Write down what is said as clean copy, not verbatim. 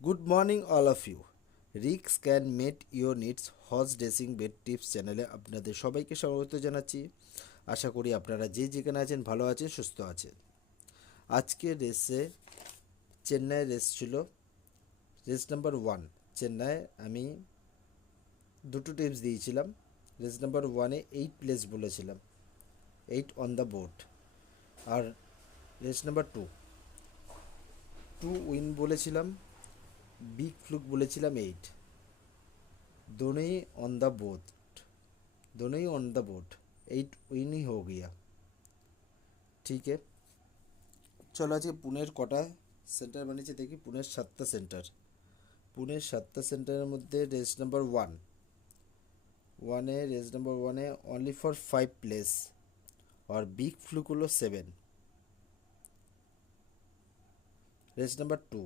Good morning all of you. Rick's can meet your needs horse dressing bed tips চ্যানেলে আপনাদের সবাইকে স্বাগত জানাচ্ছি। আশা করি আপনারা যে যেখানে আছেন ভালো আছেন, সুস্থ আছেন। আজকে রেসে চেন্নাই রেস ছিল, রেস নাম্বার 1। চেন্নাই আমি দুটো টিপস দিয়েছিলাম। রেস নাম্বার 1-এ 8 প্লেস বলেছিলাম, 8 অন দ্য বোর্ড। আর রেস নাম্বার 2 উইন বলেছিলাম, बिग फ्लूक बोलेছিলাম 8। दोनों ही ऑन द बोर्ड, दोनों ही ऑन द बोर्ड, 8 विन ही हो गया। ठीक है, চলো আজকে পুনের কটা সেন্টার বানিয়েছে দেখি। পুনের 7টা সেন্টার। পুনের 7টা সেন্টারের মধ্যে রেস নাম্বার 1 রেস নাম্বার 1-এ অনলি ফর 5 প্লেস আর বিগ ফ্লুক হলো 7। Race number 2